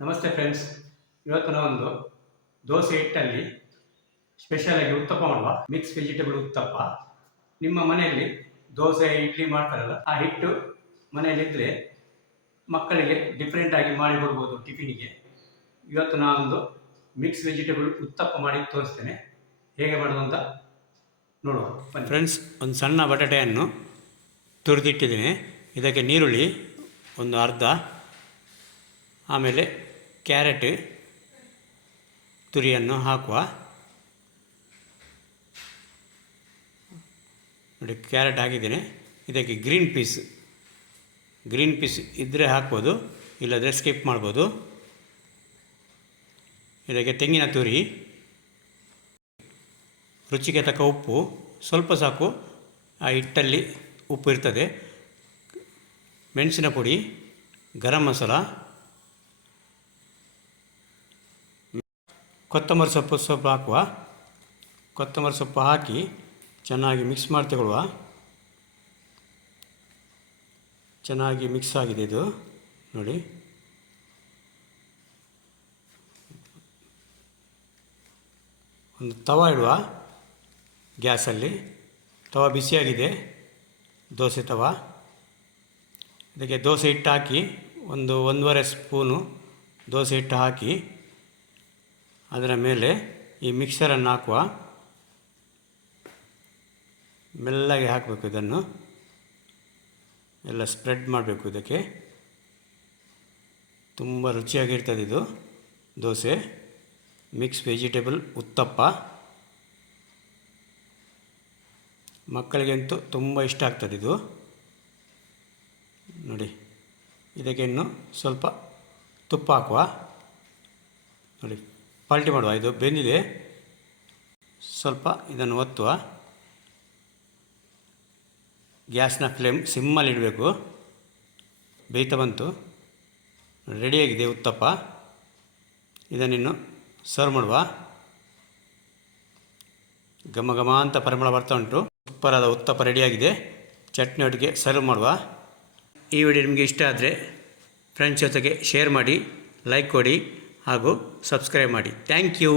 ನಮಸ್ತೆ ಫ್ರೆಂಡ್ಸ್, ಇವತ್ತು ನಾವೊಂದು ದೋಸೆ ಹಿಟ್ಟಲ್ಲಿ ಸ್ಪೆಷಲಾಗಿ ಉತ್ತಪ್ಪ ಮಾಡುವ. Mix vegetable uttappa. ನಿಮ್ಮ ಮನೆಯಲ್ಲಿ ದೋಸೆ ಇಡ್ಲಿ ಮಾಡ್ತಾರಲ್ಲ, ಆ ಹಿಟ್ಟು ಮನೆಯಲ್ಲಿದ್ದರೆ ಮಕ್ಕಳಿಗೆ ಡಿಫ್ರೆಂಟಾಗಿ ಮಾಡಿಕೊಡ್ಬೋದು ಟಿಫಿನಿಗೆ. ಇವತ್ತು ನಾನೊಂದು ಮಿಕ್ಸ್ ವೆಜಿಟೇಬಲ್ ಉತ್ತಪ್ಪ ಮಾಡಿ ತೋರಿಸ್ತೇನೆ, ಹೇಗೆ ಮಾಡೋದು ಅಂತ ನೋಡುವ. ಫ್ರೆಂಡ್ಸ್, ಒಂದು ಸಣ್ಣ ಬಟಾಟೆಯನ್ನು ತುರಿದಿಟ್ಟಿದ್ದೇನೆ. ಇದಕ್ಕೆ ನೀರುಳ್ಳಿ ಒಂದು ಅರ್ಧ, ಆಮೇಲೆ ಕ್ಯಾರೆಟ್ ತುರಿಯನ್ನು ಹಾಕುವ. ನೋಡಿ, ಕ್ಯಾರೆಟ್ ಹಾಕಿದ್ದೇನೆ. ಇದಕ್ಕೆ ಗ್ರೀನ್ ಪೀಸ್ ಇದ್ದರೆ ಹಾಕ್ಬೋದು, ಇಲ್ಲದ್ರೆ ಸ್ಕಿಪ್ ಮಾಡ್ಬೋದು. ಇದಕ್ಕೆ ತೆಂಗಿನ ತುರಿ, ರುಚಿಗೆ ತಕ್ಕ ಉಪ್ಪು, ಸ್ವಲ್ಪ ಸಾಕು, ಆ ಹಿಟ್ಟಲ್ಲಿ ಉಪ್ಪು ಇರ್ತದೆ. ಮೆಣಸಿನ ಪುಡಿ, ಗರಂ ಮಸಾಲ, ಕೊತ್ತಂಬರಿ ಸೊಪ್ಪು ಹಾಕುವ. ಕೊತ್ತಂಬರಿ ಸೊಪ್ಪು ಹಾಕಿ ಚೆನ್ನಾಗಿ ಮಿಕ್ಸ್ ಮಾಡಿ ತಗೊಳ್ಳುವ. ಚೆನ್ನಾಗಿ ಮಿಕ್ಸ್ ಆಗಿದೆ ಇದು ನೋಡಿ. ಒಂದು ತವ ಇಡುವ ಗ್ಯಾಸಲ್ಲಿ. ತವ ಬಿಸಿಯಾಗಿದೆ, ದೋಸೆ ತವ. ಇದಕ್ಕೆ ದೋಸೆ ಹಿಟ್ಟು ಹಾಕಿ, ಒಂದು 1.5 ಸ್ಪೂನು ದೋಸೆ ಹಿಟ್ಟು ಹಾಕಿ ಅದರ ಮೇಲೆ ಈ ಮಿಕ್ಸರನ್ನು ಹಾಕುವ. ಮೆಲ್ಲಗೆ ಹಾಕಬೇಕು. ಇದನ್ನು ಎಲ್ಲ ಸ್ಪ್ರೆಡ್ ಮಾಡಬೇಕು. ಇದಕ್ಕೆ ತುಂಬ ರುಚಿಯಾಗಿರ್ತದೆ ಇದು ದೋಸೆ. ಮಿಕ್ಸ್ ವೆಜಿಟೇಬಲ್ ಉತ್ತಪ್ಪ ಮಕ್ಕಳಿಗಂತೂ ತುಂಬ ಇಷ್ಟ ಆಗ್ತದೆ ಇದು ನೋಡಿ. ಇದಕ್ಕೆ ಇನ್ನು ಸ್ವಲ್ಪ ತುಪ್ಪ ಹಾಕುವ. ನೋಡಿ, ಪಲ್ಟಿ ಮಾಡುವ. ಇದು ಬೆಂದಿದೆ, ಸ್ವಲ್ಪ ಇದನ್ನು ಒತ್ತುವ. ಗ್ಯಾಸ್ನ ಫ್ಲೇಮ್ ಸಿಮ್ಮಲ್ಲಿ ಇಡಬೇಕು. ಬೇಯ್ತಾ ಬಂತು, ರೆಡಿಯಾಗಿದೆ ಉತ್ತಪ್ಪ. ಇದನ್ನಿನ್ನು ಸರ್ವ್ ಮಾಡುವ. ಘಮ ಘಮ ಅಂತ ಪರಿಮಳ ಬರ್ತಾ ಉಂಟು. ಸೂಪರಾದ ಉತ್ತಪ್ಪ ರೆಡಿಯಾಗಿದೆ. ಚಟ್ನಿಯೊಟ್ಟಿಗೆ ಸರ್ವ್ ಮಾಡುವ. ಈ ವಿಡಿಯೋ ನಿಮಗೆ ಇಷ್ಟ ಆದರೆ ಫ್ರೆಂಡ್ಸ್ ಜೊತೆಗೆ ಶೇರ್ ಮಾಡಿ, ಲೈಕ್ ಕೊಡಿ ಹಾಗೂ ಸಬ್ಸ್ಕ್ರೈಬ್ ಮಾಡಿ. Thank you.